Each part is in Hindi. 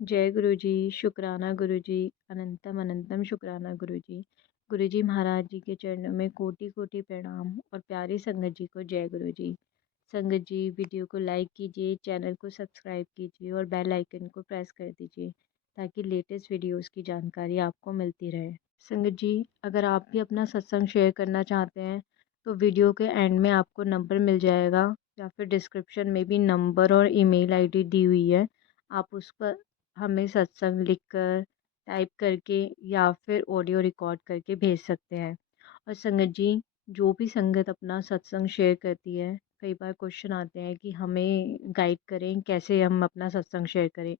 जय गुरु जी, शुक्राना गुरु जी, अनंतम अनंतम शुक्राना गुरु जी। गुरु जी महाराज जी के चरणों में कोटि कोटि प्रणाम और प्यारी संगत जी को जय गुरु जी। संगत जी वीडियो को लाइक कीजिए, चैनल को सब्सक्राइब कीजिए और बेल आइकन को प्रेस कर दीजिए ताकि लेटेस्ट वीडियोस की जानकारी आपको मिलती रहे। संगत जी, अगर आप भी अपना सत्संग शेयर करना चाहते हैं तो वीडियो के एंड में आपको नंबर मिल जाएगा या फिर डिस्क्रिप्शन में भी नंबर और ईमेल आईडी दी हुई है। आप उस पर हमें सत्संग लिखकर, टाइप करके या फिर ऑडियो रिकॉर्ड करके भेज सकते हैं। और संगत जी, जो भी संगत अपना सत्संग शेयर करती है, कई बार क्वेश्चन आते हैं कि हमें गाइड करें कैसे हम अपना सत्संग शेयर करें।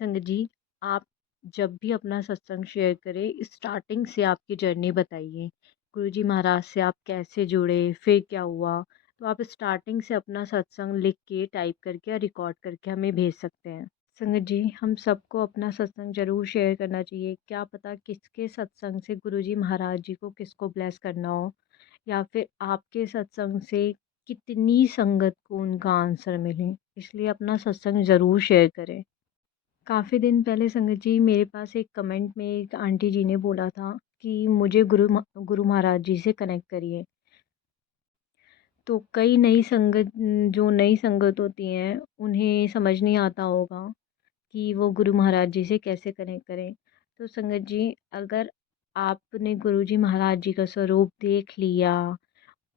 संगत जी, आप जब भी अपना सत्संग शेयर करें, स्टार्टिंग से आपकी जर्नी बताइए। गुरुजी महाराज से आप कैसे जुड़े, फिर क्या हुआ? तो आप स्टार्टिंग से अपना सत्संग लिख के, टाइप करके या रिकॉर्ड करके हमें भेज सकते हैं। संगत जी, हम सबको अपना सत्संग ज़रूर शेयर करना चाहिए। क्या पता किसके सत्संग से गुरुजी महाराज जी को किसको ब्लेस करना हो, या फिर आपके सत्संग से कितनी संगत को उनका आंसर मिले। इसलिए अपना सत्संग ज़रूर शेयर करें। काफ़ी दिन पहले संगत जी मेरे पास एक कमेंट में एक आंटी जी ने बोला था कि मुझे गुरु महाराज जी से कनेक्ट करिए। तो कई नई संगत जो नई संगत होती हैं उन्हें समझ नहीं आता होगा कि वो गुरु महाराज जी से कैसे कनेक्ट करें। तो संगत जी, अगर आपने गुरु जी महाराज जी का स्वरूप देख लिया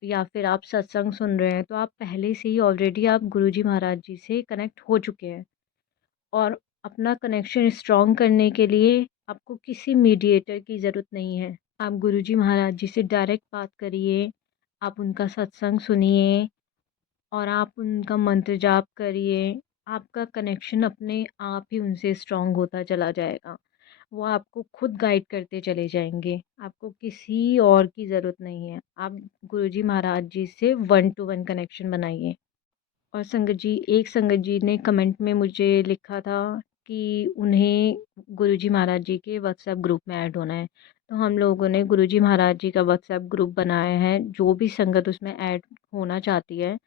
या फिर आप सत्संग सुन रहे हैं, तो आप पहले से ही ऑलरेडी आप गुरु जी महाराज जी से कनेक्ट हो चुके हैं। और अपना कनेक्शन स्ट्रॉन्ग करने के लिए आपको किसी मीडिएटर की ज़रूरत नहीं है। आप गुरु जी महाराज जी से डायरेक्ट बात करिए, आप उनका सत्संग सुनिए और आप उनका मंत्र जाप करिए। आपका कनेक्शन अपने आप ही उनसे स्ट्रॉन्ग होता चला जाएगा। वो आपको खुद गाइड करते चले जाएँगे। आपको किसी और की ज़रूरत नहीं है। आप गुरुजी महाराज जी से वन टू वन कनेक्शन बनाइए। और संगत जी, एक संगत जी ने कमेंट में मुझे लिखा था कि उन्हें गुरुजी महाराज जी के व्हाट्सएप ग्रुप में ऐड होना है। तो हम लोगों ने गुरुजी महाराज जी का व्हाट्सएप ग्रुप बनाया है। जो भी संगत उसमें ऐड होना चाहती है,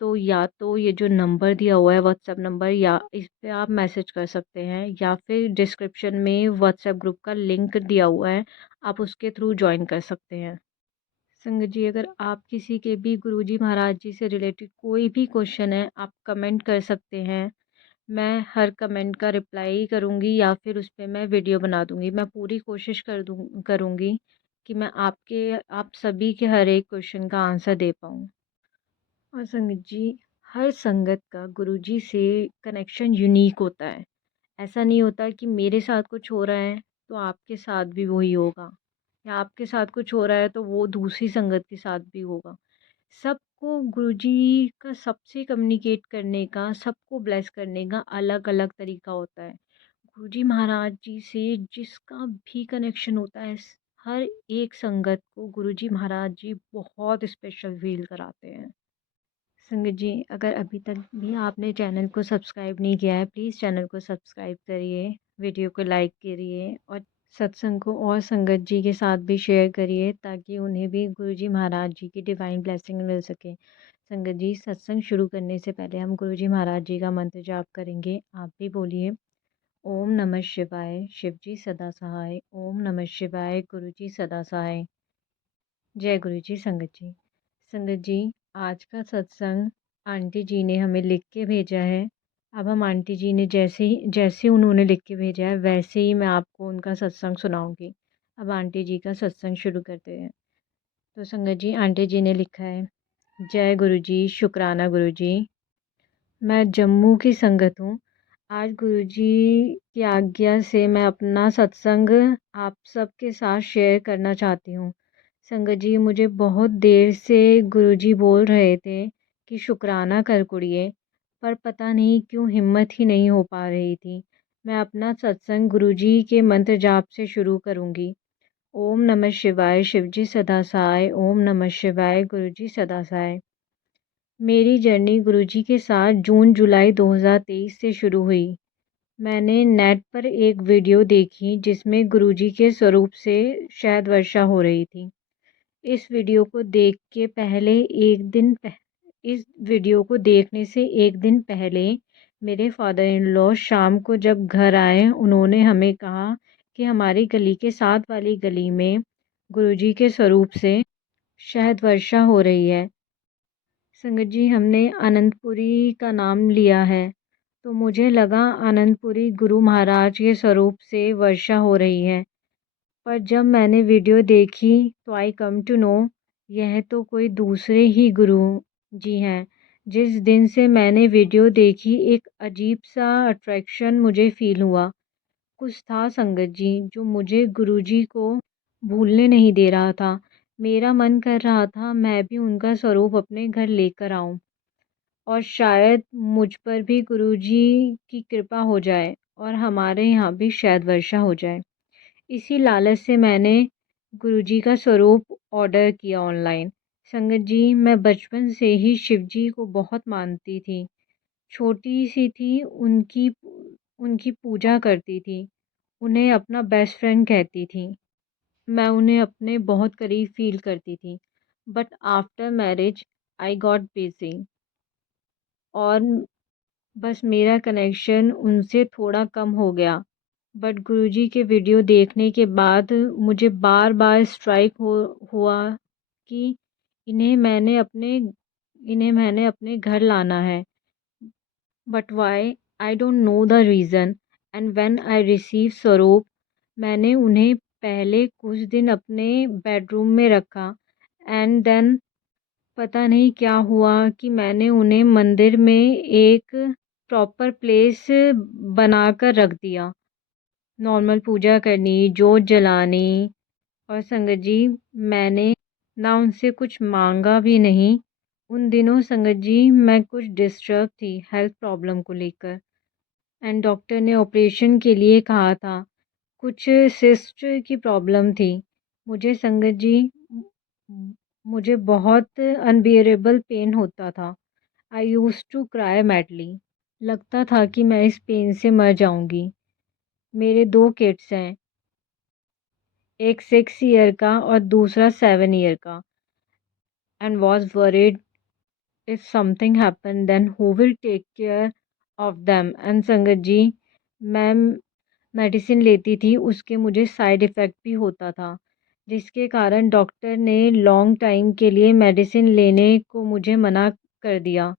तो या तो ये जो नंबर दिया हुआ है व्हाट्सएप नंबर, या इस पे आप मैसेज कर सकते हैं, या फिर डिस्क्रिप्शन में व्हाट्सएप ग्रुप का लिंक दिया हुआ है, आप उसके थ्रू जॉइन कर सकते हैं। संगत जी, अगर आप किसी के भी गुरुजी महाराज जी से रिलेटेड कोई भी क्वेश्चन है, आप कमेंट कर सकते हैं। मैं हर कमेंट का रिप्लाई करूँगी या फिर उस पे मैं वीडियो बना दूँगी। मैं पूरी कोशिश करूँगी कि मैं आप सभी के हर एक क्वेश्चन का आंसर दे पाऊँ। और संगत जी, हर संगत का गुरुजी से कनेक्शन यूनिक होता है। ऐसा नहीं होता कि मेरे साथ कुछ हो रहा है तो आपके साथ भी वही होगा, या आपके साथ कुछ हो रहा है तो वो दूसरी संगत के साथ भी होगा। सबको गुरुजी का सबसे कम्युनिकेट करने का, सबको ब्लेस करने का अलग-अलग तरीका होता है। गुरुजी महाराज जी से जिसका भी कनेक्शन होता है, हर एक संगत को गुरुजी महाराज जी बहुत स्पेशल फ़ील कराते हैं। संगत जी, अगर अभी तक भी आपने चैनल को सब्सक्राइब नहीं किया है, प्लीज़ चैनल को सब्सक्राइब करिए, वीडियो को लाइक करिए और सत्संग को और संगत जी के साथ भी शेयर करिए ताकि उन्हें भी गुरुजी महाराज जी की डिवाइन ब्लेसिंग मिल सके। संगत जी, सत्संग शुरू करने से पहले हम गुरुजी महाराज जी का मंत्र जाप करेंगे। आप भी बोलिए। ओम नमः शिवाय, शिव जी सदा सहाय। ओम नमः शिवाय, गुरु जी सदा सहाय। जय गुरु जी। संगत जी, संगत जी, आज का सत्संग आंटी जी ने हमें लिख के भेजा है। अब हम आंटी जी ने जैसे उन्होंने लिख के भेजा है वैसे ही मैं आपको उनका सत्संग सुनाऊंगी। अब आंटी जी का सत्संग शुरू करते हैं। तो संगत जी, आंटी जी ने लिखा है, जय गुरु जी, शुक्राना गुरु जी। मैं जम्मू की संगत हूँ। आज गुरु जी की आज्ञा से मैं अपना सत्संग आप सबके साथ शेयर करना चाहती हूँ। संगत जी, मुझे बहुत देर से गुरुजी बोल रहे थे कि शुक्राना कर कुड़िए, पर पता नहीं क्यों हिम्मत ही नहीं हो पा रही थी। मैं अपना सत्संग गुरुजी के मंत्र जाप से शुरू करूँगी। ओम नमः शिवाय, शिवजी सदा सहाय। ओम नमः शिवाय, गुरुजी सदा सहाय। मेरी जर्नी गुरुजी के साथ जून जुलाई 2023 से शुरू हुई। मैंने नेट पर एक वीडियो देखी जिसमें गुरुजी के स्वरूप से शायद वर्षा हो रही थी। इस वीडियो को देख के पहले एक दिन पह इस वीडियो को देखने से एक दिन पहले मेरे फादर इन लॉ शाम को जब घर आए, उन्होंने हमें कहा कि हमारी गली के साथ वाली गली में गुरुजी के स्वरूप से शायद वर्षा हो रही है। संगत जी, हमने आनंदपुरी का नाम लिया है, तो मुझे लगा आनंदपुरी गुरु महाराज के स्वरूप से वर्षा हो रही है। पर जब मैंने वीडियो देखी तो आई कम टू नो यह तो कोई दूसरे ही गुरु जी हैं। जिस दिन से मैंने वीडियो देखी एक अजीब सा अट्रैक्शन मुझे फ़ील हुआ। कुछ था संगत जी जो मुझे गुरुजी को भूलने नहीं दे रहा था। मेरा मन कर रहा था मैं भी उनका स्वरूप अपने घर लेकर आऊं और शायद मुझ पर भी गुरुजी की कृपा हो जाए और हमारे यहाँ भी शायद वर्षा हो जाए। इसी लालच से मैंने गुरुजी का स्वरूप ऑर्डर किया ऑनलाइन। संगत जी, मैं बचपन से ही शिव जी को बहुत मानती थी। छोटी सी थी, उनकी उनकी पूजा करती थी, उन्हें अपना बेस्ट फ्रेंड कहती थी। मैं उन्हें अपने बहुत करीब फील करती थी। But after marriage I got busy और बस मेरा कनेक्शन उनसे थोड़ा कम हो गया। बट गुरुजी के वीडियो देखने के बाद मुझे बार बार स्ट्राइक हुआ कि इन्हें मैंने अपने इन्हें मैंने अपने घर लाना है। But why, I don't know the reason. And when I receive स्वरूप, मैंने उन्हें पहले कुछ दिन अपने बेडरूम में रखा एंड देन पता नहीं क्या हुआ कि मैंने उन्हें मंदिर में एक प्रॉपर प्लेस बनाकर रख दिया। नॉर्मल पूजा करनी, जोत जलानी और संगत जी, मैंने ना उनसे कुछ मांगा भी नहीं। उन दिनों संगत जी मैं कुछ डिस्टर्ब थी हेल्थ प्रॉब्लम को लेकर एंड डॉक्टर ने ऑपरेशन के लिए कहा था। कुछ सिस्ट की प्रॉब्लम थी। मुझे संगत जी म- मुझे बहुत अनबियरेबल पेन होता था। आई यूज़ टू क्राई मैडली। लगता था कि मैं इस पेन से मर जाऊंगी। मेरे दो किड्स हैं, एक 6 ईयर का और दूसरा 7 ईयर का, and was worried if something happened then who will take care of them। And Sangat जी, मैं मेडिसिन लेती थी, उसके मुझे साइड इफ़ेक्ट भी होता था, जिसके कारण डॉक्टर ने लॉन्ग टाइम के लिए मेडिसिन लेने को मुझे मना कर दिया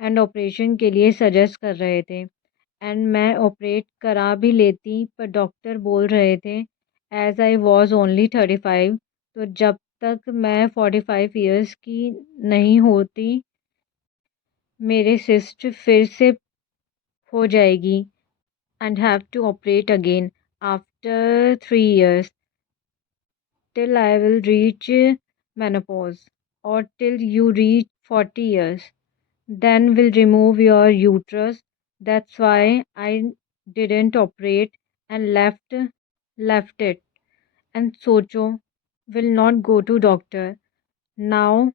एंड ऑपरेशन के लिए सजेस्ट कर रहे थे। एंड मैं ऑपरेट करा भी लेती, पर डॉक्टर बोल रहे थे एज़ आई वॉज़ ओनली 35, तो जब तक मैं 45 ईयर्स की नहीं होती मेरे सिस्ट फिर से हो जाएगी and have to operate again after 3 years till I will reach menopause or till you reach 40 years. Then will remove your uterus. That's why I didn't operate and left it. And सोचो, will not go to doctor now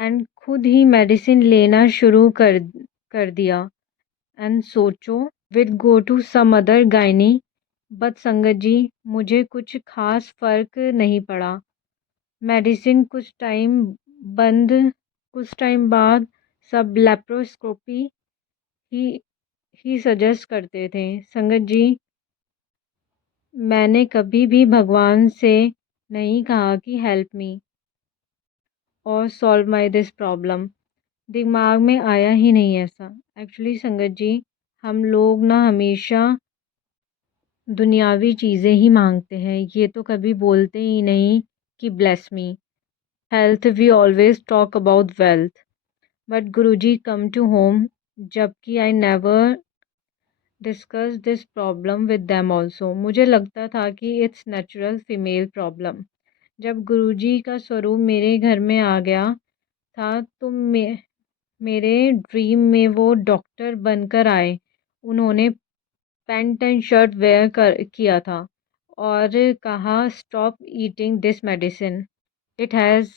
and खुद ही मेडिसिन लेना शुरू कर दिया एंड सोचो will go to some other gynae. But Sangat ji, मुझे कुछ खास फ़र्क नहीं पड़ा। मेडिसिन बंद कुछ टाइम बाद सब लेप्रोस्कोपी ही ही सजेस्ट करते थे। संगत जी, मैंने कभी भी भगवान से नहीं कहा कि हेल्प मी और सॉल्व माई दिस प्रॉब्लम। दिमाग में आया ही नहीं ऐसा। एक्चुअली संगत जी, हम लोग ना हमेशा दुनियावी चीज़ें ही मांगते हैं, ये तो कभी बोलते ही नहीं कि bless me. Health we always talk about wealth, but Guruji come to home, जबकि I never discuss this problem with them also. मुझे लगता था कि इट्स नेचुरल फीमेल प्रॉब्लम। जब गुरुजी का स्वरूप मेरे घर में आ गया था तो मेरे ड्रीम में वो डॉक्टर बनकर आए। उन्होंने पैंट एंड शर्ट किया था और कहा stop eating this medicine, it has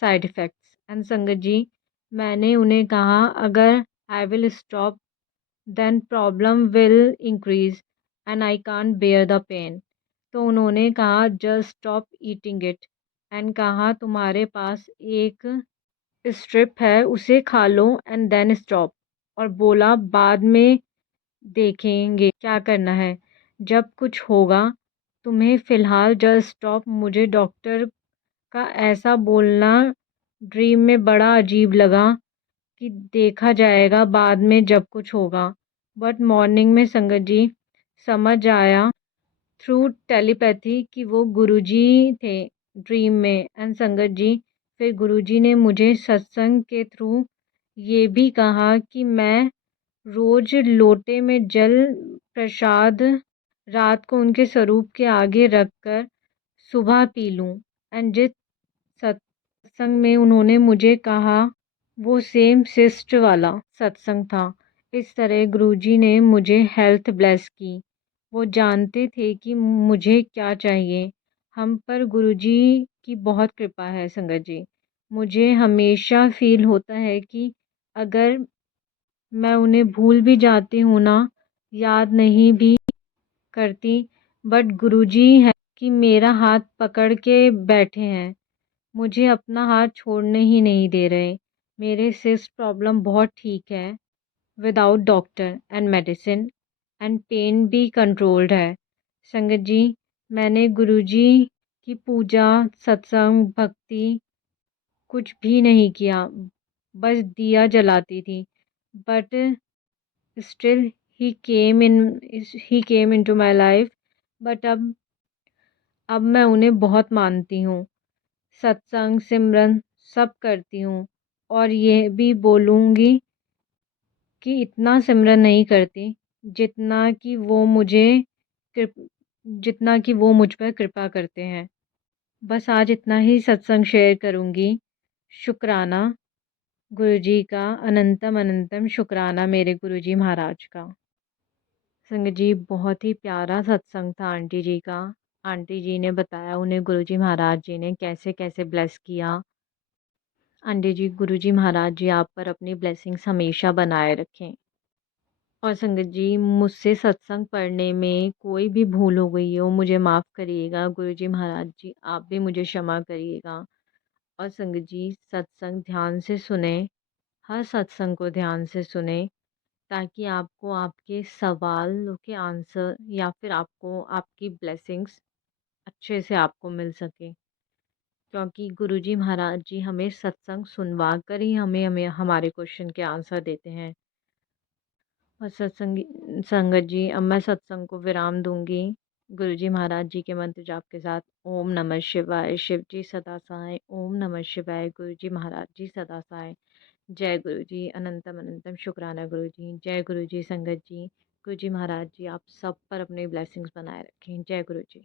side effects. And Sangat ji, मैंने उन्हें कहा अगर I will stop then problem will increase and I can't bear the pain. तो उन्होंने कहा just stop eating it and कहा तुम्हारे पास एक स्ट्रिप है, उसे खा लो एंड देन स्टॉप। और बोला बाद में देखेंगे क्या करना है। जब कुछ होगा तुम्हें फ़िलहाल जस्ट स्टॉप। मुझे डॉक्टर का ऐसा बोलना ड्रीम में बड़ा अजीब लगा कि देखा जाएगा बाद में जब कुछ होगा। बट मॉर्निंग में संगत जी समझ आया थ्रू टेलीपैथी कि वो गुरुजी थे ड्रीम में। एंड संगत जी फिर गुरुजी ने मुझे सत्संग के थ्रू ये भी कहा कि मैं रोज लोटे में जल प्रसाद रात को उनके स्वरूप के आगे रखकर सुबह पी लूं। एंड जिस सत्संग में उन्होंने मुझे कहा वो सेम सिस्ट वाला सत्संग था। इस तरह गुरुजी ने मुझे हेल्थ ब्लेस की। वो जानते थे कि मुझे क्या चाहिए। हम पर गुरुजी की बहुत कृपा है संगत जी। मुझे हमेशा फील होता है कि अगर मैं उन्हें भूल भी जाती हूँ ना, याद नहीं भी करती, बट गुरुजी है कि मेरा हाथ पकड़ के बैठे हैं। मुझे अपना हाथ छोड़ने ही नहीं दे रहे। मेरे सिस्ट प्रॉब्लम बहुत ठीक है without doctor and medicine. And pain भी कंट्रोल्ड है। संगत जी मैंने गुरुजी की पूजा सत्संग भक्ति कुछ भी नहीं किया, बस दिया जलाती थी। But still he came into my life. But अब मैं उन्हें बहुत मानती हूँ। सत्संग सिमरन सब करती हूँ। और ये भी बोलूँगी कि इतना सिमरन नहीं करती जितना कि वो मुझे कृप जितना कि वो मुझ पर कृपा करते हैं। बस आज इतना ही सत्संग शेयर करूँगी। शुक्राना गुरुजी का, अनंतम अनंतम शुक्राना मेरे गुरुजी महाराज का। संगत जी बहुत ही प्यारा सत्संग था आंटी जी का। आंटी जी ने बताया उन्हें गुरुजी महाराज जी ने कैसे कैसे ब्लेस किया। आंटी जी गुरुजी महाराज जी आप पर अपनी ब्लेसिंग्स हमेशा बनाए रखें। और संगत जी मुझसे सत्संग पढ़ने में कोई भी भूल हो गई हो मुझे माफ़ करिएगा। गुरुजी महाराज जी आप भी मुझे क्षमा करिएगा। और संगत जी सत्संग ध्यान से सुने, हर सत्संग को ध्यान से सुने, ताकि आपको आपके सवालों के आंसर या फिर आपको आपकी ब्लेसिंग्स अच्छे से आपको मिल सके। क्योंकि गुरुजी महाराज जी हमें सत्संग सुनवा कर ही हमें हमें हमारे क्वेश्चन के आंसर देते हैं। और सत्संगी संगत जी अब मैं सत्संग को विराम दूंगी गुरुजी महाराज जी के मंत्र जाप के साथ। ओम नमः शिवाय। शिव जी सदा सहाय। ओम नमः शिवाय। गुरुजी महाराज जी सदा सहाय। जय गुरु जी। अनंतम अनंतम शुक्राना गुरु जी। जय गुरु जी। संगत जी गुरु जी महाराज जी आप सब पर अपने ब्लेसिंग्स बनाए रखें। जय गुरु जी।